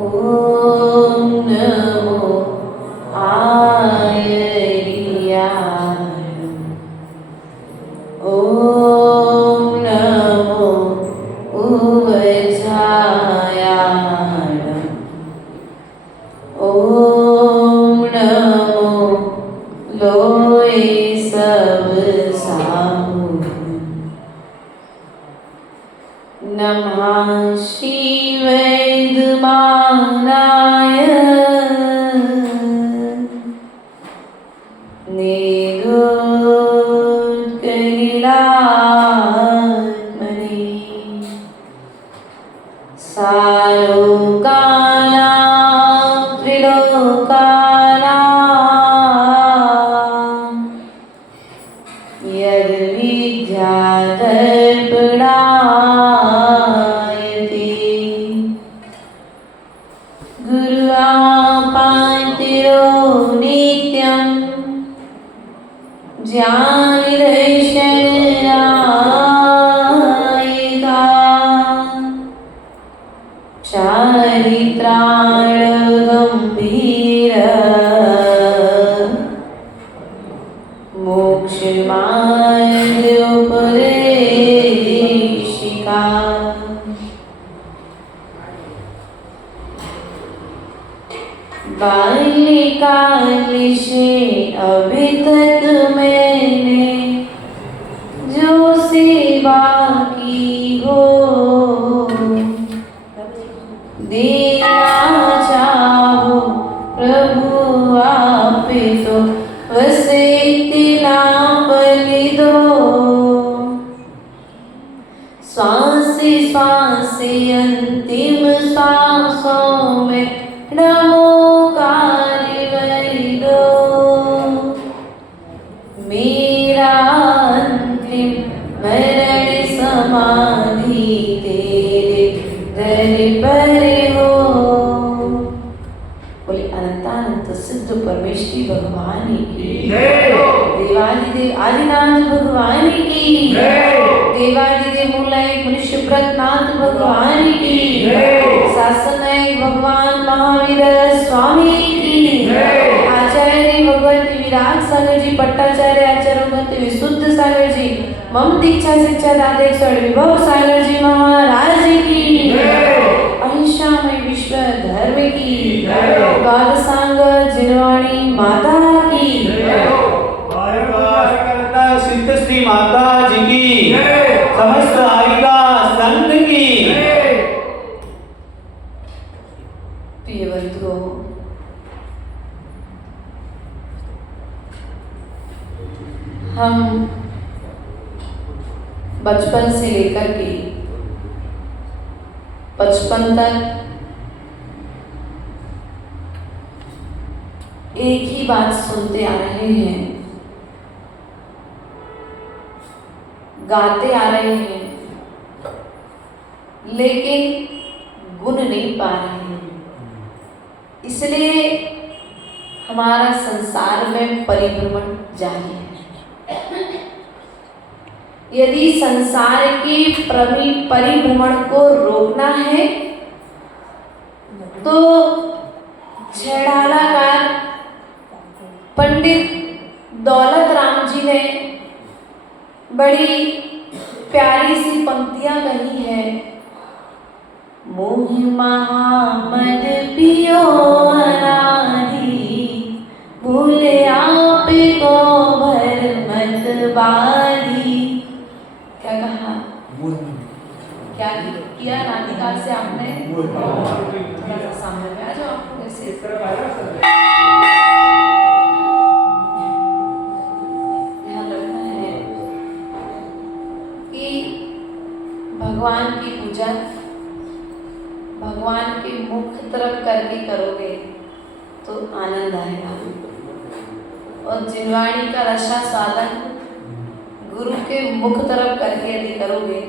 ओम नमो आयर्याय। ओम नमो उवजायाय। ओम नमो लोय सब साहु। नमः श्रीवैद्यमानाय निरुक्तलीलात्मने सालोकानां त्रिलोकानां यद्विद्यादर्पणायते गुरुवापान्तिरो नित्यं ज्ञानदर्शननायिका चारित्राण गंभीर मोक्षमार्गोपदेशिका। बाल्यकाल से अभी तक मैंने जो सेवा की हो, देना चाहो प्रभु आप तो वसे इतना बलि दो। श्वास श्वास अंतिम श्वासों में नमोकार बलि दो। मेरा अंतिम मरण समाधि तेरे दर पर हो। बोले अनंतानंत सिद्ध परमेश्वरी भगवान की देवादिदेव आदिनाथ भगवान की देवादिदेव मूलाय मनुष्य प्रतनाथ भगवान की शासनायक भगवान महावीर स्वामी की आचार्य भगवती विराट सागर जी पट्टाचार्य आचार्य भगवती विशुद्ध सागर जी मम दीक्षा शिक्षा दादेश्वर विभव सागर जी महाराज की अहिंसामय विश्व धर्म की बालसांग जिनवाणी माता की सिद्ध श्री माता जी की समस्त आज्ञा संत की। प्रिय बंधुओं, हम बचपन से लेकर के 55 तक एक ही बात सुनते आ रहे हैं, गाते आ रहे हैं, लेकिन गुण नहीं पा रहे हैं। इसलिए हमारा संसार में परिभ्रमण जारी है। यदि संसार के परिभ्रमण को रोकना है तो छेड़ालाकार पंडित दौलत राम जी ने बड़ी प्यारी सी पंक्तियां कही है। मोह महामद पियो अनादि भूले आप को भर मत बारी। क्या कहा? क्या किया नातिकाल से आपने? थोड़ा सा सामने में आ जाओ। आपको कैसे ध्यान रखना है कि भगवान की पूजा भगवान के मुख तरफ करके करोगे तो आनंद आएगा, और जिनवाणी का रसा स्वादन गुरु के मुख तरफ करके यदि करोगे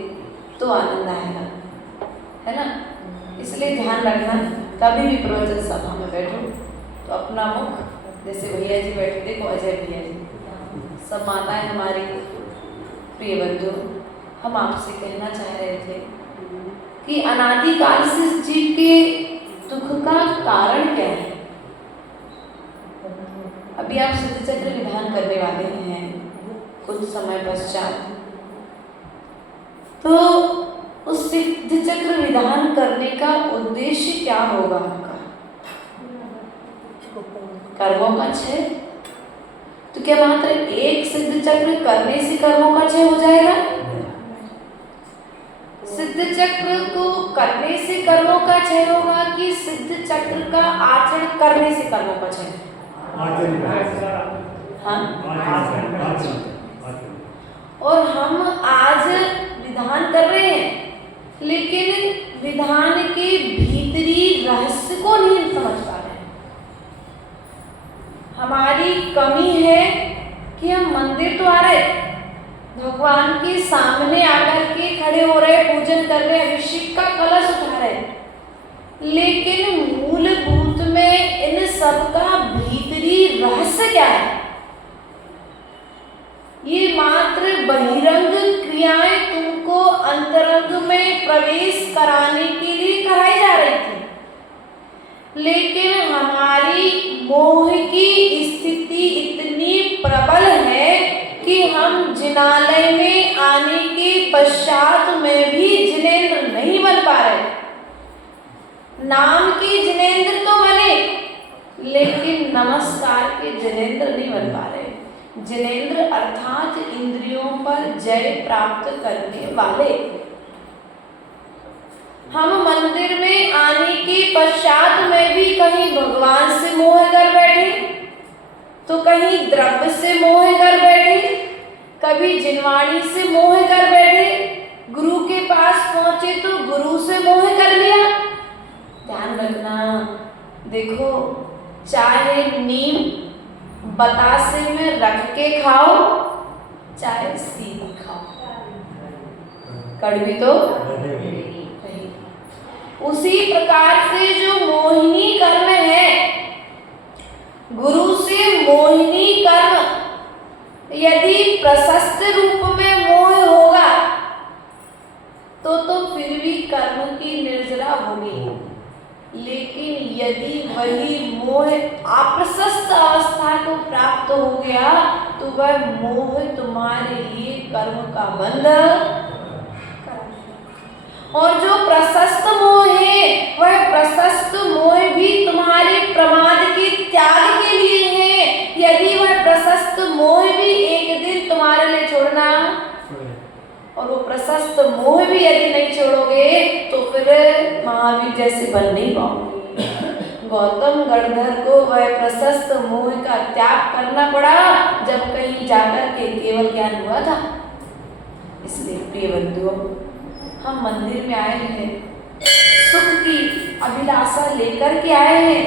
तो आनंद आएगा, है ना। इसलिए ध्यान रखना, कभी भी प्रवचन सभा में बैठो तो अपना मुख, जैसे भैया जी बैठे, देखो अजय भैया जी, सब माताएं हमारी। प्रिय बंधु, हम आपसे कहना चाह रहे थे कि अनादिकाल से जीव के दुख का तो उस सिद्ध चक्र विधान करने का उद्देश्य क्या होगा आपका? कर्मों का क्षय। तो क्या मात्र एक सिद्ध चक्र करने से कर्मों का क्षय हो जाएगा? सिद्ध चक्र को करने से कर्मों का क्षय होगा कि सिद्ध चक्र का आचरण करने से कर्मों का क्षय? हाँ। और हम आज विधान कर रहे हैं, लेकिन विधान के भीतरी रहस्य को नहीं समझ पा रहे हैं। हमारी कमी है कि हम मंदिर तो आ रहे, भगवान के सामने आकर के खड़े हो रहे, पूजन कर रहे, अभिषेक का कलश उठा रहे, लेकिन मूलभूत में इन सब का भीतरी रहस्य क्या है? ये मात्र बहिरंग क्रियाएं तुमको अंतरंग में प्रवेश कराने के लिए कराई जा रही थी, लेकिन हमारी मोह की स्थिति इतनी प्रबल है कि हम जिनालय में आने के पश्चात में भी जिनेंद्र नहीं बन पा रहे। नाम के जिनेंद्र तो बने, लेकिन नमस्कार के जिनेंद्र नहीं बन पा रहे। जिनेंद्र अर्थात इंद्रियों पर जय प्राप्त करने वाले। हम मंदिर में आने के पश्चात में भी कहीं भगवान से मोह कर बैठे, तो कहीं द्रव्य से मोह कर बैठे, कभी जिनवाणी से मोह कर बैठे, गुरु के पास पहुंचे तो गुरु से मोह कर लिया। ध्यान रखना, देखो, चाहे नीम बतासे में रख के खाओ, चाहे सीधी खाओ, कड़वी तो नहीं। उसी प्रकार से जो मोहिनी कर्म है, गुरु से मोहिनी कर्म, यदि प्रशस्त रूप में मोह होगा तो फिर भी कर्म की निर्जरा होगी, लेकिन यदि वही मोह अप्रशस्त अवस्था को प्राप्त हो गया तो वह मोह तुम्हारे लिए कर्म का बंध। और जो प्रशस्त मोह है, वह प्रशस्त मोह भी तुम्हारे प्रमाद के त्याग के लिए है। यदि वह प्रशस्त मोह भी एक दिन तुम्हारे लिए छोड़ना, और वो प्रशस्त मोह भी यदि नहीं छोड़ोगे तो फिर महावीर जैसे बन नहीं पाओगे। गौतम गणधर को वह प्रशस्त मोह का त्याग करना पड़ा जब कहीं जाकर के केवल ज्ञान हुआ था। इसलिए प्रिय बंधुओं, हम मंदिर में आए हैं, सुख की अभिलाषा लेकर के आए हैं।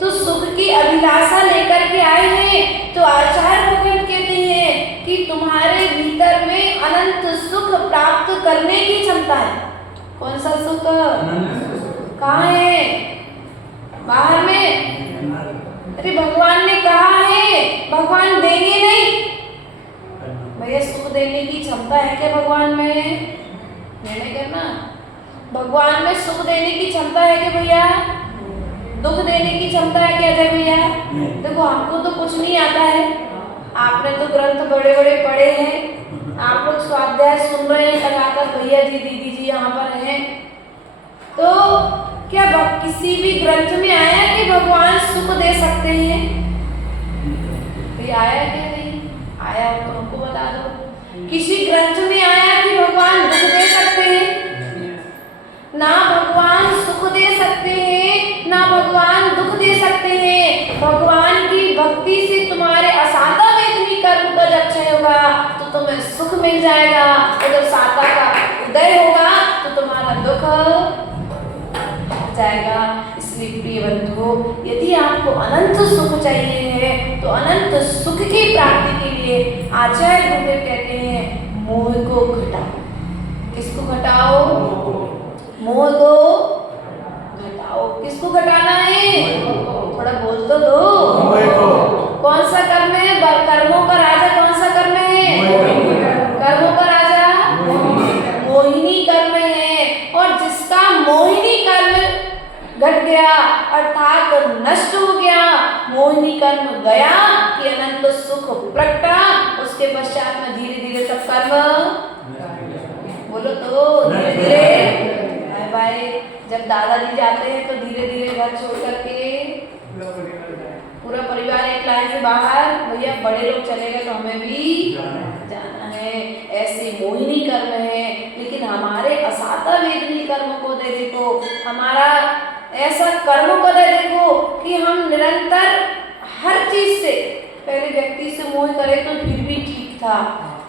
तो सुख की अभिलाषा लेकर के आए हैं तो आचार्य भगवान कहते हैं कि तुम्हारे भीतर में अनंत सुख प्राप्त करने की क्षमता है। कौन सा सुख? कहाँ है? बाहर में? अरे भगवान ने कहा है, भगवान देंगे नहीं। भैया सुख देने की क्षमता है क्या भगवान में? निर्णय करना। भगवान में सुख देने की क्षमता है क्या भैया? दुख देने की क्षमता है क्या अजय भैया? देखो, हमको तो कुछ नहीं आता है, आपने तो ग्रंथ बड़े बड़े पढ़े हैं, आप लोग स्वाध्याय सुन रहे हैं लगातार, भैया जी दीदी जी यहाँ पर हैं, तो क्या किसी भी ग्रंथ में आया कि भगवान सुख दे सकते हैं? तो आया क्या? नहीं आया तो हमको बता दो। किसी ग्रंथ में आया कि भगवान दुख दे सकते हैं? ना भगवान सुख दे सकते हैं, ना भगवान दुख दे सकते हैं। भगवान की भक्ति से तुम्हारे असाधा वेदनी कर्म का जब क्षय होगा तो तुम्हें सुख मिल जाएगा, और जब साता का उदय होगा तो तुम्हारा दुख जाएगा। इसलिए प्रिय बंधुओं, यदि आपको अनंत सुख चाहिए है तो अनंत सुख की प्राप्ति के लिए आचार्य गुरुदेव कहते हैं मोह को घटाओ। किसको घटाओ? मोह को घटाओ। किसको घटाना है? थोड़ा बोल तो दो। कौन सा कर्म है? कर्मों का राजा कौन सा कर्म है? कर्मों का राजा मोहिनी कर्म है। और जिसका मोहिनी कर्म घट गया अर्थात नष्ट हो गया, मोहिनी कर्म गया कि अनंत सुख प्रकटा, उसके पश्चात में धीरे धीरे सब कर्म, बोलो बोलो तो धीरे धीरे। भाई जब दादाजी जाते हैं तो धीरे धीरे घर छोड़ करके पूरा परिवार एक लाइन से बाहर, भैया बड़े लोग चले गए तो हमें भी जाना है। ऐसे मोहिनी कर्म है, लेकिन हमारे असाता वेदनी कर्म को दे देखो, हमारा ऐसा कर्म को दे देखो कि हम निरंतर हर चीज से, पहले व्यक्ति से मोह करे तो फिर भी ठीक था,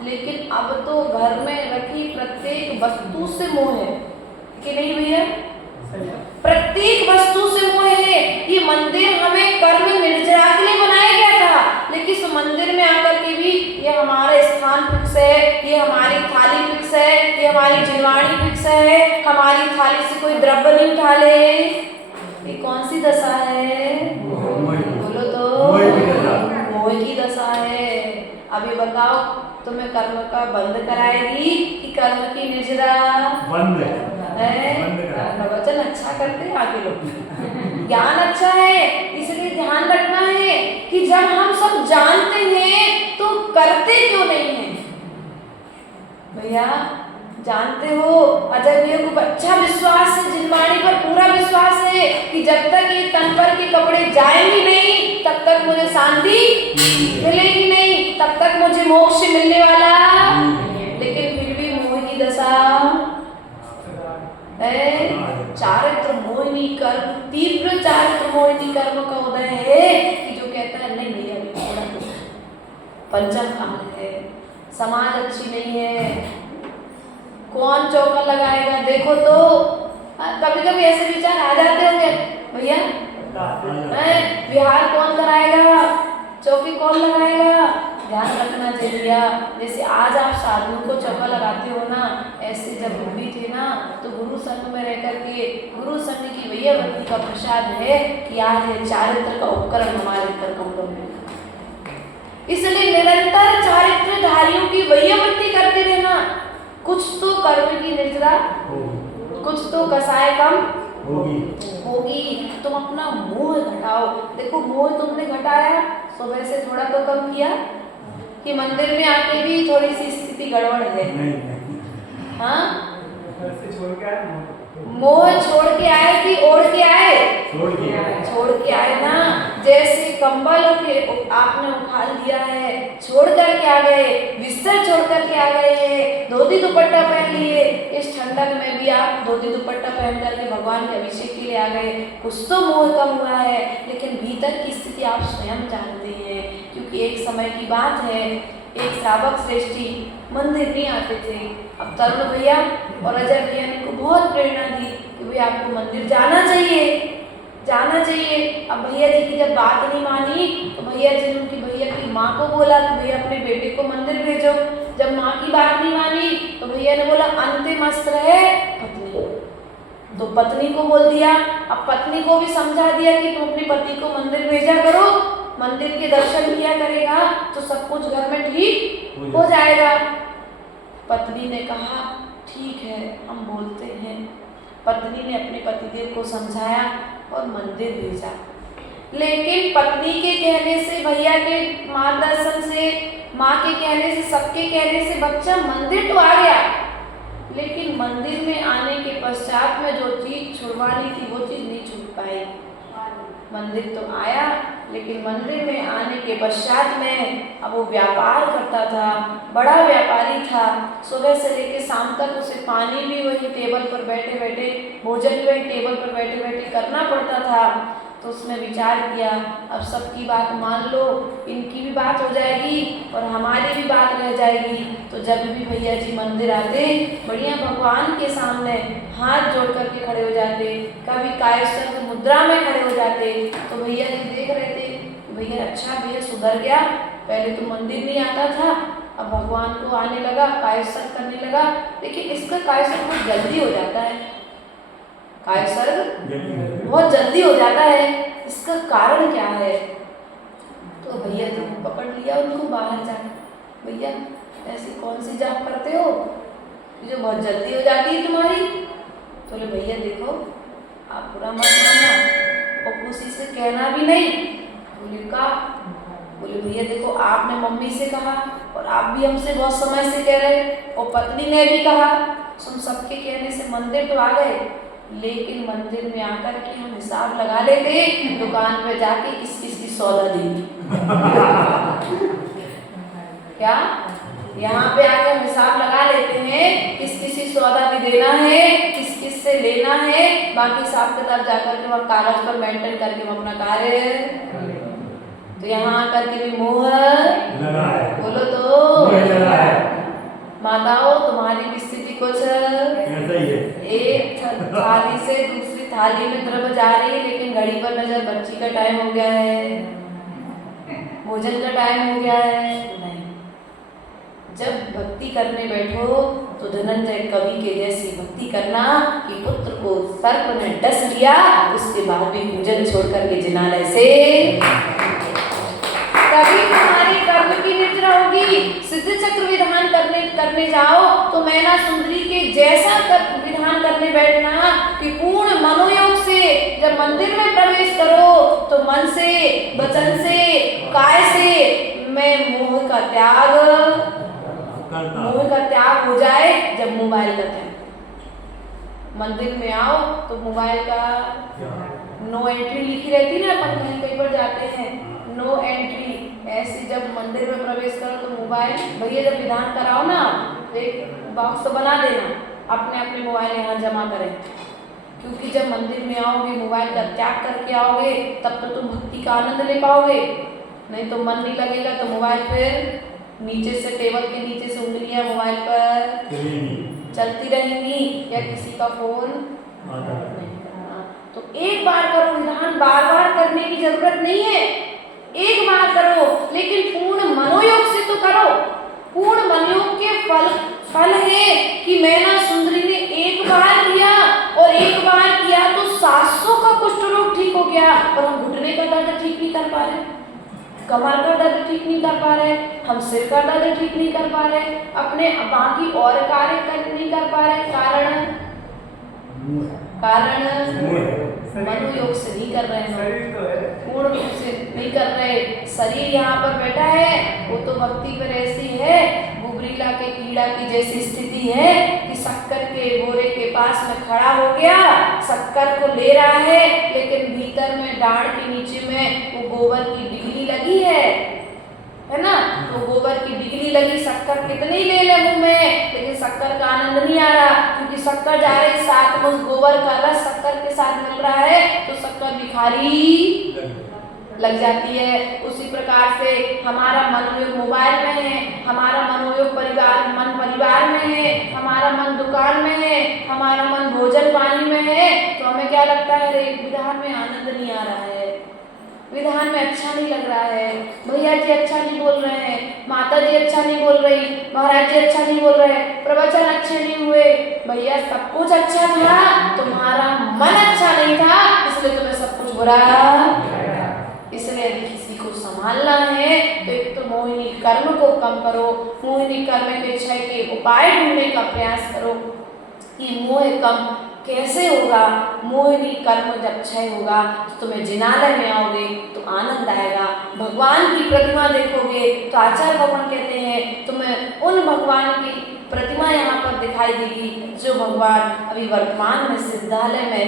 लेकिन अब तो घर में रखी प्रत्येक वस्तु से मोह है कि नहीं भैया? प्रत्येक वस्तु से मोह है। ये मंदिर हमें कर्म निर्जरा के लिए बनाया गया था, लेकिन इस मंदिर में आकर के भी ये हमारा स्थान फिक्स है, ये हमारी थाली फिक्स है, ये हमारी जिनवाणी फिक्स है, हमारी थाली से कोई द्रव्य नहीं उठा ले। ये कौन सी दशा है? बोलो तो मोह की दशा है। अभी बताओ तुम्हें कर्म का बंद कराएगी कि कर्म की निर्जरा? बंद है। प्रवचन अच्छा करते आगे लोग, ज्ञान अच्छा है, इसलिए ध्यान रखना है कि जब हम सब जानते हैं तो करते क्यों नहीं हैं? भैया जानते हो, अजय भैया को अच्छा विश्वास है, जिनवाणी पर पूरा विश्वास है कि जब तक ये तन पर के कपड़े जाएंगे नहीं तब तक मुझे शांति मिलेगी नहीं, तब तक मुझे मोक्ष मिलने वाला। लेकिन फिर भी मोह की दशा है। चारित्र मोहिनी कर्म, तीव्र चारित्र मोहिनी कर्म का उदय है कि जो कहता है नहीं भैया अभी थोड़ा पंचम काल है, समाज अच्छी नहीं है, कौन चौका लगाएगा? देखो तो कभी कभी ऐसे विचार आ जाते होंगे भैया, विहार कौन कराएगा, चौकी कौन लगाएगा? ध्यान रखना चाहिए। जैसे आज आप साधुओं को चौका लगाते हो ना, ऐसे जब हम भी थे ना तो गुरु संघ में रह करके गुरु संघ की भैया भक्ति का प्रसाद है कि आज ये चारित्र का उपकरण हमारे कर कमरों में। इसलिए निरंतर चारित्रधारियों की भैया भक्ति करते रहना। कुछ तो कर्म की निर्जरा, कुछ तो कसाय कम होगी। तुम अपना मोह घटाओ। देखो मोह तुमने घटाया, सुबह से थोड़ा तो कम किया कि मंदिर में आके भी थोड़ी सी स्थिति गड़बड़ है। हाँ, मोह छोड़ के आए कि ओढ़ के आए? छोड़ के आए ना। जैसे कंबल आपने उखाड़ दिया है, छोड़ करके आ गए, बिस्तर छोड़ करके आ गए, धोती दुपट्टा पहन लिए। इस ठंडक में भी आप धोती दुपट्टा पहन करके भगवान के अभिषेक के लिए आ गए। कुछ तो मोह कम हुआ है, लेकिन भीतर की स्थिति आप स्वयं जानते हैं। क्योंकि एक समय की बात है, एक श्रावक श्रेष्ठी मंदिर नहीं आते थे। अब तरुण भैया और अजय भैया ने को बहुत प्रेरणा दी कि भैया आपको मंदिर जाना चाहिए, जाना चाहिए। अब भैया जी की जब बात नहीं मानी तो भैया जी ने उनकी भैया की माँ को बोला कि भैया अपने बेटे को मंदिर भेजो। जब माँ की बात नहीं मानी तो भैया ने बोला अंतिम अस्त्र है पत्नी, तो पत्नी को बोल दिया। अब पत्नी को भी समझा दिया कि तुम अपनी पति को मंदिर भेजा करो, मंदिर के दर्शन किया करेगा तो सब कुछ घर में ठीक हो जाएगा। पत्नी ने कहा ठीक है हम बोलते हैं। पत्नी ने अपने पतिदेव को समझाया और मंदिर भेजा। लेकिन पत्नी के कहने से, भैया के मार्गदर्शन से, माँ के कहने से, सबके कहने से बच्चा मंदिर तो आ गया, लेकिन मंदिर में आने के पश्चात में जो चीज छुड़वानी थी वो चीज नहीं छूट पाई। मंदिर तो आया, लेकिन मंदिर में आने के पश्चात में अब वो व्यापार करता था, बड़ा व्यापारी था। सुबह से लेकर शाम तक उसे पानी भी वही टेबल पर बैठे बैठे, भोजन भी वही टेबल पर बैठे बैठे करना पड़ता था। तो उसने विचार किया अब सबकी बात मान लो, इनकी भी बात हो जाएगी और हमारी भी बात रह जाएगी। तो जब भी भैया जी मंदिर आते बढ़िया भगवान के सामने हाथ जोड़ करके खड़े हो जाते, कभी कायस्थ मुद्रा में खड़े हो जाते। तो भैया जी देख रहे थे भैया अच्छा भैया सुधर गया, पहले तो मंदिर नहीं आता था, अब भगवान को आने लगा, कायस्थ करने लगा। लेकिन इसका कायस्थ बहुत जल्दी हो जाता है, कायस्थ बहुत जल्दी हो जाता है, इसका कारण क्या है? तो भैया जी ने पकड़ लिया उनको बाहर जाकर, भैया ऐसी कौन सी जाप करते हो जो बहुत जल्दी हो जाती है तुम्हारी? बोले भैया देखो आप बुरा मत मानना और किसी से कहना भी नहीं। बोले का? बोले भैया देखो आपने मम्मी से कहा और आप भी हमसे बहुत समय से कह रहे और पत्नी ने भी कहा, सुन सबके कहने से मंदिर तो आ गए, लेकिन मंदिर में आकर के हम हिसाब लगा लेते, दुकान पे जाके किस किस की सौदा देंगे। क्या यहाँ पे आके हम हिसाब लगा लेते हैं, किस किस की सौदा भी देना है, किस किस से लेना है, बाकी हिसाब किताब जाकर के वह कागज पर मेंटेन करके हम अपना कार्य। तो यहाँ आकर के भी मोह लगा है, बोलो तो मोह लगा है। माताओं तुम्हारी भी स्थिति कुछ ऐसा ही है। एक थाली से दूसरी थाली में द्रव्य जा रही है, लेकिन घड़ी पर नजर बच्ची का टाइम हो गया है, भोजन का टाइम हो गया है। नहीं, जब भक्ति करने बैठो तो धनंजय कवि के जैसी भक्ति करना कि पुत्र को सर्प ने डस लिया, उसके बाद भी पूजन छोड़ करके जिनालय से, तभी तुम्हारी कर्म की निद्रा होगी। सिद्ध चक्र विधान करने जाओ तो मैना सुंदरी के जैसा विधान करने बैठना कि पूर्ण मनोयोग से जब मंदिर में प्रवेश करो तो मन से, वचन से, काय से मैं मोह का त्याग हो जाए। जब मोबाइल का त्याग, मंदिर में आओ तो मोबाइल का नो एंट्री लिखी रहती ना, अपन कहीं पर जाते हैं नो एंट्री, ऐसे जब मंदिर में प्रवेश करो तो मोबाइल, भैया जब विधान कराओ ना तो एक बॉक्स तो बना देना, अपने अपने मोबाइल यहाँ जमा करें, क्योंकि जब मंदिर में आओगे मोबाइल का त्याग करके आओगे तब तो तुम भक्ति का आनंद ले पाओगे, नहीं तो मन नहीं लगेगा तो मोबाइल फिर नीचे से, टेबल के नीचे से उंगलियां मोबाइल पर चलती रहेंगी या किसी का फोन नहीं करना। तो एक बार करो विधान, बार बार करने की जरूरत नहीं है, एक बार करो, लेकिन पूर्ण मनोयोग से तो करो। पूर्ण मनोयोग के फल है कि मैना सुंदरी ने एक बार किया और एक बार किया तो 700 का कुष्ठ रोग ठीक हो गया, और हम घुटने का दर्द ठीक नहीं कर पा रहे, कमर का दर्द ठीक नहीं कर पा रहे, हम सिर का दर्द ठीक नहीं कर पा रहे, अपने बाकी और कार्य नहीं कर पा रहे। कारण मनोयोग से नहीं कर रहे हैं, पूर्ण रूप से नहीं कर रहे। शरीर यहाँ पर बैठा है वो तो भक्ति पर ऐसी है, गुबरीला के कीड़ा की जैसी स्थिति है कि शक्कर के बोरे के पास में खड़ा हो गया, शक्कर को ले रहा है, लेकिन भीतर में डांड के नीचे में वो गोबर की डिगली लगी है ना, तो गोबर की डिगली लगी, शक्कर कितनी ले ले मुंह में, लेकिन शक्कर का आनंद नहीं आ रहा, क्योंकि शक्कर जा रही साथ में उस गोबर का रस शक्कर के साथ मिल रहा है तो शक्कर भिखारी लग जाती है। उसी प्रकार से हमारा मनोयोग मोबाइल में है, हमारा मनोयोग परिवार में है, हमारा मन दुकान में है, हमारा मन भोजन पानी में है, तो हमें क्या लगता है, विधान में आनंद नहीं आ रहा है, विधान में अच्छा नहीं लग रहा है, भैया जी अच्छा नहीं बोल रहे हैं, माता जी अच्छा नहीं बोल रही, महाराज जी अच्छा नहीं बोल रहे, प्रवचन अच्छे नहीं हुए। भैया सब कुछ अच्छा था, तुम्हारा मन अच्छा नहीं था, इसलिए तुम्हें सब कुछ बुरा। इसलिए यदि किसी को संभालना है तो एक तो मोहिनी कर्म को कम करो, मोहिनी कर्म के क्षय के उपाय ढूंढने का प्रयास करो कि मोह कम कैसे होगा। मोहिनी कर्म जब क्षय होगा तो तुम्हें जिनालय में आओगे तो आनंद आएगा, भगवान की प्रतिमा देखोगे तो आचार्य भगवान कहते हैं तुम्हें उन भगवान की प्रतिमा यहाँ पर दिखाई देगी जो भगवान अभी वर्तमान में सिद्धालय में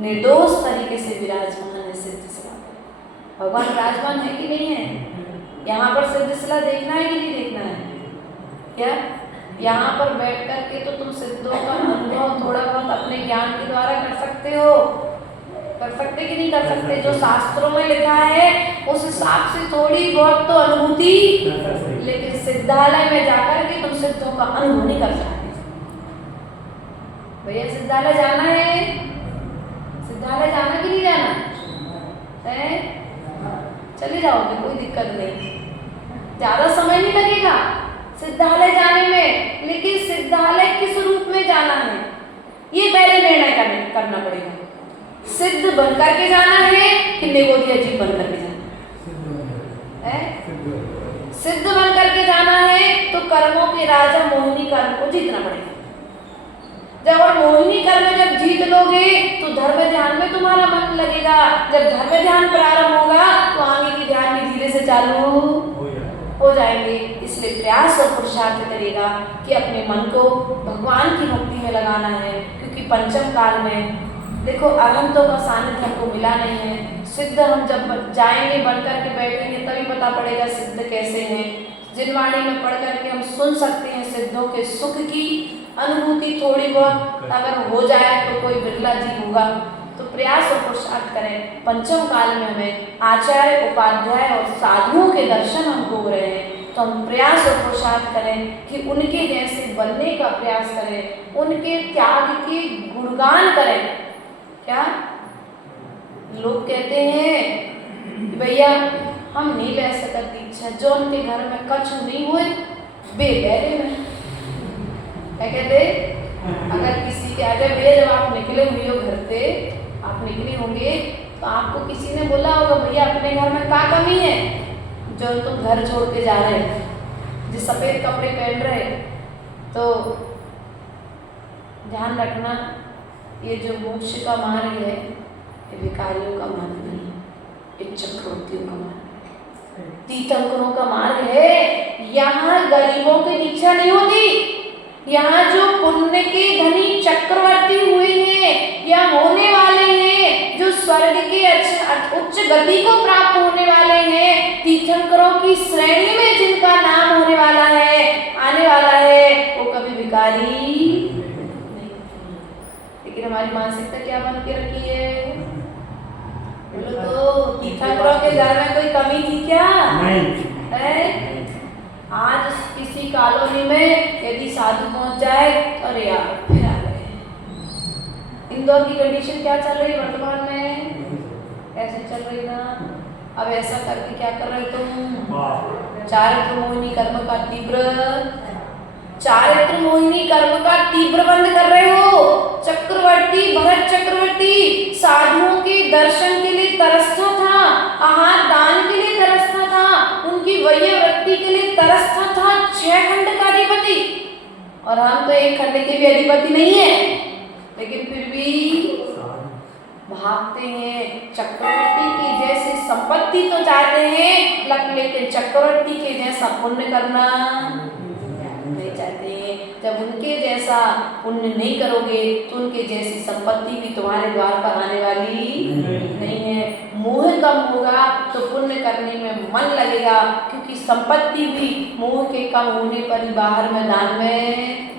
निर्दोष तरीके से विराजमान है। सिद्धिशिला भगवान विराजमान है कि नहीं है? यहाँ पर सिद्धिशिला देखना है कि नहीं देखना है? क्या यहाँ पर बैठ कर के तो तुम सिद्धों का अनुभव थोड़ा बहुत अपने ज्ञान के द्वारा कर सकते हो, कर सकते कि नहीं कर सकते? जो शास्त्रों में लिखा है उस हिसाब से थोड़ी बहुत तो अनुभूति, लेकिन सिद्धालय में जाकर के तुम सिद्धों का अनुभव नहीं कर सकते। भैया सिद्धालय जाना है, सिद्धालय जाना कि नहीं जाना है? चले जाओगे, कोई दिक्कत नहीं, ज्यादा समय नहीं लगेगा सिद्धालय जाने में, लेकिन सिद्धालय किस रूप में जाना है ये पहले निर्णय करना पड़ेगा। सिद्ध बन करके जाना है कि निगोदिया जी बन करके जाना है? सिद्ध बन करके जाना है तो कर्मों के राजा मोहिनी कर्म को जीतना पड़ेगा। जब और मोहिनी कर्म में जब जीत लोगे तो धर्म ध्यान में तुम्हारा मन लगेगा। जब धर्म ध्यान प्रारंभ होगा तो आगे की ध्यान भी धीरे से चालू हो जाएंगे। इसलिए प्रयास और पुरुषार्थ करेगा कि अपने मन को भगवान की भक्ति में लगाना है, क्योंकि पंचम काल में देखो अरहंतों का सानिध्य हमको मिला नहीं है। सिद्ध हम जब जाएंगे बन करके बैठेंगे तभी पता पड़ेगा सिद्ध कैसे हैं। जिनवाणी में पढ़ करके हम सुन सकते हैं सिद्धों के सुख की अनुभूति थोड़ी बहुत अगर हो जाए तो कोई बिरला जी होगा। तो प्रयास और पुरुषार्थ करें। पंचम काल में हमें आचार्य उपाध्याय और साधुओं के दर्शन हमको हो रहे हैं, तो हम प्रयास और पुरुषार्थ करें कि उनके जैसे बनने का प्रयास करें, उनके त्याग के गुणगान करें। क्या लोग कहते हैं कि भैया हम नहीं ले सकत दीक्षा, जो उनके घर में कछु नहीं हुए बेबेरे में क्या कहते, अगर किसी के आगे भैया जब आप निकले हुए हो घर से, आप निकले होंगे तो आपको किसी ने बोला होगा भैया अपने घर में क्या कमी है जो तुम घर छोड़ के जा रहे हो, जो सफेद कपड़े पहन रहे। तो ध्यान रखना, ये जो मोक्ष का मार्ग है ये भिखारियों का मार्ग नहीं है, ये चक्रवर्तियों का मार्ग है, तीर्थंकरों का मार्ग है। यहाँ गरीबों की दीक्षा नहीं होती। यहाँ जो पुण्य के धनी चक्रवर्ती हुए हैं या होने वाले हैं, जो स्वर्ग के उच्च गति को प्राप्त होने वाले हैं, तीर्थंकरों की श्रेणी में जिनका नाम होने वाला है, आने वाला है, वो कभी भिखारी नहीं। लेकिन हमारी मानसिकता क्या बन के रखी है? बोलो तो तीर्थंकरों के घर में कोई कमी थी क्या? नहीं। आज किसी कॉलोनी में यदि साधु पहुंच जाए तो अरे यार फिर आ गए। इंदौर की कंडीशन क्या चल रही वर्तमान में? ऐसे चल रही ना। अब ऐसा करके क्या कर रहे तुम? चारित्र मोहिनी कर्म का तीव्र बंद कर रहे हो। चक्रवर्ती भरत चक्रवर्ती साधुओं के दर्शन के लिए तरसता था, आहार दान के लिए तरसता था, उनकी वैयवृत्ति के लिए तरसता था। 6 खंड का अधिपति, और हम तो 1 खंड के भी अधिपति नहीं है, लेकिन फिर भी भागते हैं। चक्रवर्ती की जैसी संपत्ति तो चाहते हैं, लेकिन चक्रवर्ती के जैसा पुण्य करना नहीं चाहते हैं। जब उनके जैसा पुण्य नहीं करोगे तो उनके जैसी संपत्ति भी तुम्हारे द्वार पर आने वाली नहीं है। मोह कम होगा तो पुण्य करने में मन लगेगा, क्योंकि संपत्ति भी मोह के कम होने पर ही बाहर मैदान में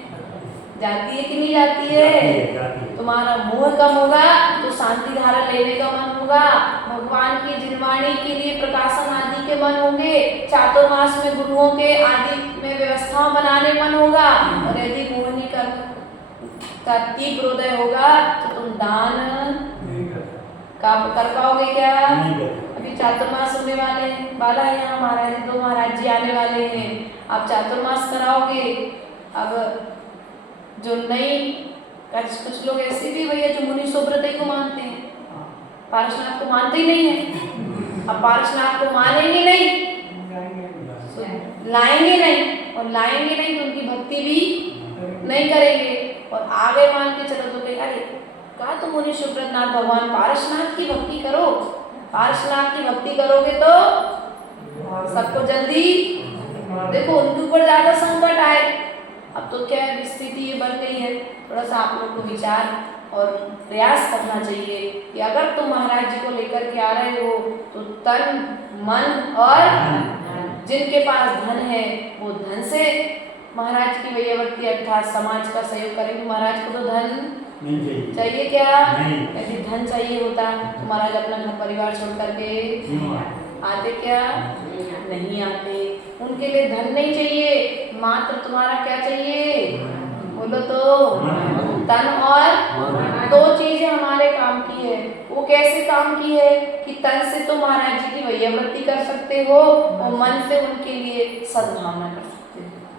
जाती है कि नहीं जाती है? तुम्हारा मोह कम होगा तो शांति धारा लेने का मन होगा, भगवान की जिनवाणी के लिए प्रकाशन आदि के मन होंगे, चातुर्मास में गुरुओं के आदि में व्यवस्था बनाने मन होगा। और यदि मोहिनी का तीव्र हृदय होगा तो तुम दान कर पाओगे क्या? अभी चातुर्मास होने वाला है, यहाँ महाराज 2 महाराज जी आने वाले हैं। आप चातुर्मास कराओगे। अब जो नई कुछ लोग ऐसे भी भैया जो मुनि सुब्रत को मानते हैं, पारसनाथ को मानते ही नहीं है। अब पारसनाथ को मानेंगे नहीं, लाएंगे नहीं, और लाएंगे नहीं तो उनकी भक्ति भी नहीं करेंगे। और आगे मान के चलो तो कहेगा अरे कहा तो मुनि सुब्रतनाथ भगवान पारसनाथ की भक्ति करो। पारसनाथ की भक्ति करोगे तो सबको जल्दी देखो उनके ऊपर ज्यादा संकट आए। अब तो क्या स्थिति ये बन गई है, थोड़ा सा आप लोग को विचार और प्रयास करना चाहिए कि अगर तुम महाराज जी को लेकर के आ रहे हो तो तन मन और जिनके पास धन है वो धन से महाराज की वैयावर्ती अर्थात समाज का सहयोग करेंगे। महाराज को तो धन नहीं चाहिए क्या? यदि धन चाहिए होता तो महाराज अपना घर परिवार छोड़ करके आते क्या? नहीं आते। उनके लिए धन नहीं चाहिए, मात्र तुम्हारा क्या चाहिए? बोलो तो तन और 2 चीजें हमारे काम की है। वो कैसे काम की है कि तन से तुम महाराज जी की वैयावृत्ति कर सकते हो और मन से उनके लिए सद्भावना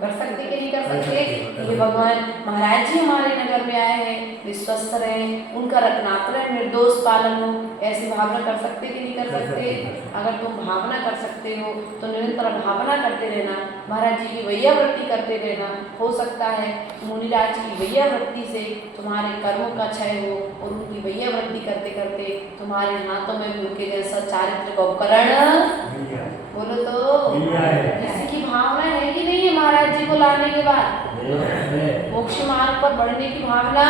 कर सकते कि नहीं कर सकते? ये भगवान महाराज जी हमारे नगर में आए हैं, विश्वस्त रहे, उनका रत्नाकर है, निर्दोष पालन हो, ऐसी भावना कर सकते कि नहीं कर सकते? अगर तुम भावना कर सकते हो तो निरंतर भावना करते रहना, महाराज जी की वैयावृत्ति करते रहना। हो सकता है मुनिराज की वैयावृत्ति से तुम्हारे कर्मों का क्षय हो और उनकी वैयावृत्ति करते करते तुम्हारे हाथों में भी उनके जैसा चारित्र का उपकरण बोलो तो किसी की महाराज जी को लाने के बाद? मोक्ष मार्ग पर बढ़ने की भावना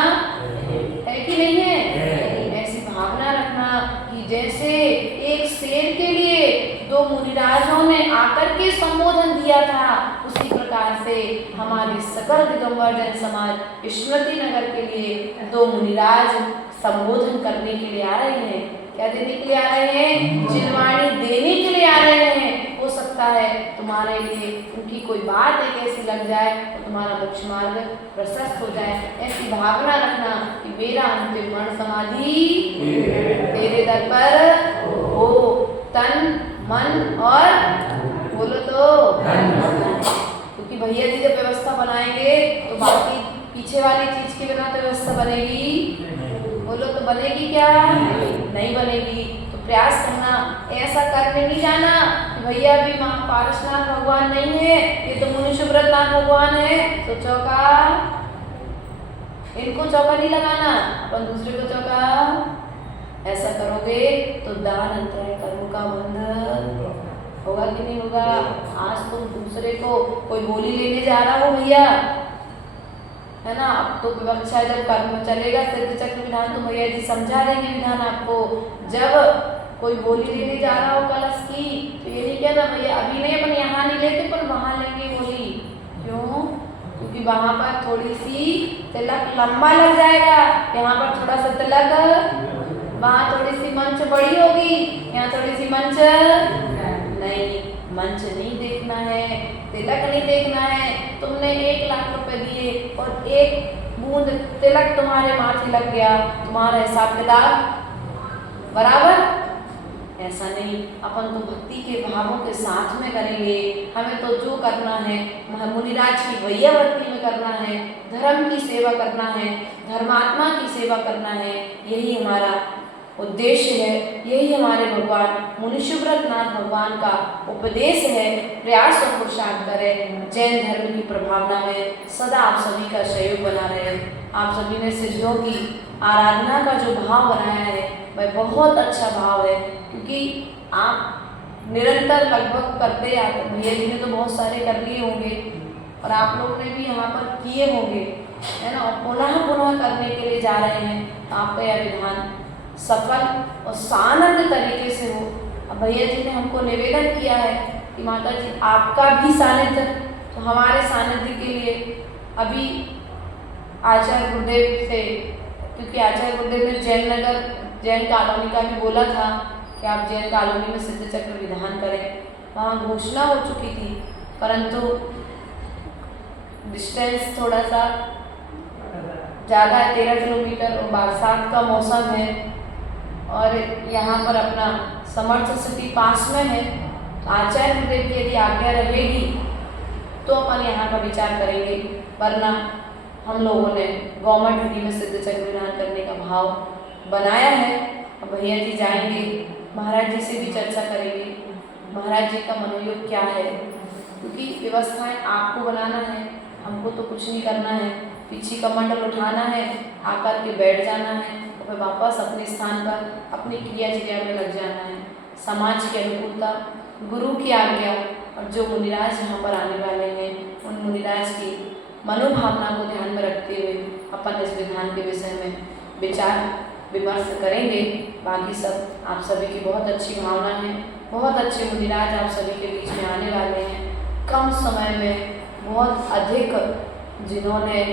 है कि नहीं है? ऐसी भावना रखना कि जैसे एक शेर के लिए दो मुनिराजों ने आकर के संबोधन दिया था, उसी प्रकार से हमारे सकल दिगंबर जन समाज स्मृति नगर के लिए दो मुनिराज संबोधन करने के लिए आ रहे हैं। क्या देने के लिए आ रहे हैं? जिनवाणी देने के लिए आ रहे हैं। हो सकता है तुम्हारे लिए उनकी कोई बात एक ऐसी लग जाए तो तुम्हारा मोक्ष मार्ग प्रशस्त हो जाए। ऐसी भावना रखना कि मेरा अंतिम मरण समाधि तेरे दर पर हो, तन मन और बोलो तो, क्योंकि भैया जी जब व्यवस्था बनाएंगे तो बाकी पीछे वाली चीज की बिना तो व्यवस्था बनेगी? बोलो तो बनेगी क्या? नहीं बनेगी। तो प्रयास करना, ऐसा करने नहीं जाना कि भैया अभी माँ पारसनाथ भगवान नहीं है, ये तो मुनि सुब्रतनाथ भगवान है, तो चौका इनको चौका नहीं लगाना, अपन दूसरे को चौका। ऐसा करोगे तो दान अंतराय कर्म का बंध होगा कि नहीं होगा? आज तुम दूसरे को कोई बोली लेने जा रहा हो भैया, है ना? अब तो विवक्षा जब कर्म चलेगा सिद्ध चक्र विधान तो भैया जी समझा देंगे विधान आपको। जब कोई बोली लेने जा रहा हो कलश की तो ये नहीं कहना भैया अभी नहीं, अपन यहाँ नहीं लेते पर वहाँ लेंगे बोली। क्यों? क्योंकि वहाँ पर थोड़ी सी तिलक लंबा लग जाएगा, यहाँ पर थोड़ा सा तिलक, वहाँ थोड़ी सी मंच बड़ी होगी, यहाँ थोड़ी सी मंच नहीं। मंच नहीं देखना है, तिलक नहीं देखना है। तुमने 1 लाख रुपए दिए और एक बूंद तिलक तुम्हारे माथे लग गया, तुम्हारा हिसाब किताब बराबर? ऐसा नहीं। अपन तो भक्ति के भावों के साथ में करेंगे। हमें तो जो करना है मुनिराज की वैया भक्ति में करना है, धर्म की सेवा करना है, धर्मात्मा की सेवा करना है। यही हमारा उद्देश्य है, यही हमारे भगवान मुनि सुब्रतनाथ भगवान का उपदेश है। प्रयास और पुरुषार्थ करें, जैन धर्म की प्रभावना में सदा आप सभी का सहयोग बना रहे। आप सभी ने सिद्धों की आराधना का जो भाव बनाया है वह बहुत अच्छा भाव है, क्योंकि आप निरंतर लगभग करते आते। भैया जी ने तो बहुत सारे कर लिए होंगे और आप लोगों ने भी यहाँ पर किए होंगे, है ना? और पुनः पुनः करने के लिए जा रहे हैं। आपका यह विधान सफल और सानंद तरीके से हो। अब भैया जी ने हमको निवेदन किया है कि माता जी आपका भी सानिध्य, तो हमारे सानिध्य के लिए अभी आचार्य गुरुदेव से, क्योंकि आचार्य गुरुदेव ने जैन नगर जैन कॉलोनी का भी बोला था कि आप जैन कॉलोनी में सिद्ध चक्र विधान करें, वहाँ घोषणा हो चुकी थी, परंतु डिस्टेंस थोड़ा सा ज़्यादा है, 13 किलोमीटर, और बरसात का मौसम है और यहाँ पर अपना समर्थ सिटी पास में है। तो आचार्य गुरुदेव की यदि आज्ञा रहेगी तो अपन यहाँ का विचार करेंगे, वरना हम लोगों ने गवर्नमेंट विधि में सिद्ध चक्र विधान करने का भाव बनाया है। अब भैया जी जाएंगे, महाराज जी से भी चर्चा करेंगे, महाराज जी का मनोयोग क्या है, क्योंकि व्यवस्थाएं आपको बनाना है, हमको तो कुछ नहीं करना है। पीछे का मंडल उठाना है, आकर के बैठ जाना है और फिर वापस अपने स्थान पर अपनी क्रिया में लग जाना है। समाज की अनुकूलता, गुरु की आज्ञा और जो मुनिराज यहाँ पर आने वाले हैं उन मुनिराज की मनोभावना को ध्यान में रखते हुए अपन इस विधान के विषय में विचार विमर्श करेंगे। बाकी सब आप सभी की बहुत अच्छी भावना है, बहुत अच्छे मुनिराज आप सभी के बीच में आने वाले हैं। कम समय में बहुत अधिक जिन्होंने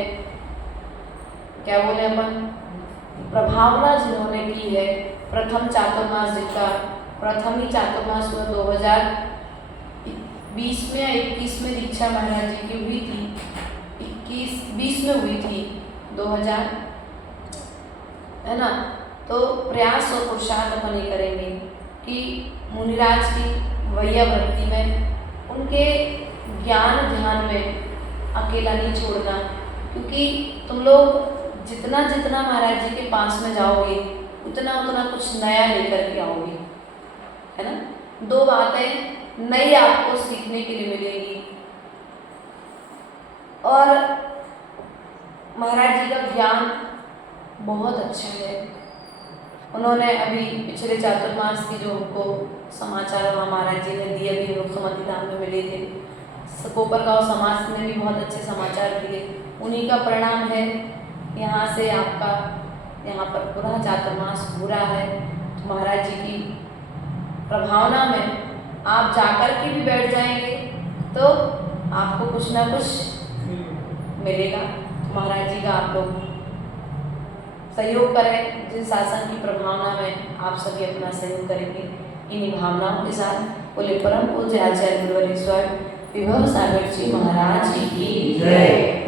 क्या बोले अपन प्रभावना जिन्होंने की है। प्रथम चातुर्मास जिनका प्रथम ही चातुर्मास हुआ 2020 में या 21 में दीक्षा महाराज जी की हुई थी, 20 में हुई थी 2000, है ना? तो प्रयास और पुरुषार्थ अपन ये करेंगे कि मुनिराज की वैया भक्ति में उनके ज्ञान ध्यान में अकेला नहीं छोड़ना, क्योंकि तुम लोग जितना जितना महाराज जी के पास में जाओगे उतना उतना कुछ नया लेकर के आओगे, है ना? 2 बातें नई आपको सीखने के लिए मिलेगी। और महाराज जी का ज्ञान बहुत अच्छा है। उन्होंने अभी पिछले चातुर्मास की जो हमको समाचार महाराज जी ने दिए, अभी लोग सुमति धाम में मिले थे, कोपरगांव समाज ने भी बहुत अच्छे समाचार दिए। उन्हीं का परिणाम है यहाँ से आपका यहाँ पर पूरा चातुर्मास पूरा है। तो महाराज जी की प्रभावना में आप जाकर के भी बैठ जाएंगे तो आपको कुछ ना कुछ मिलेगा। महाराज जी का आप लोग सहयोग करें। जिस शासन की प्रभावना में आप सभी अपना सहयोग करेंगे, इन्हीं भावनाओं के साथ बोले परम पूज्य आचार्य गुरुवर ईश्वर विभव सागर जी महाराज जी की जय।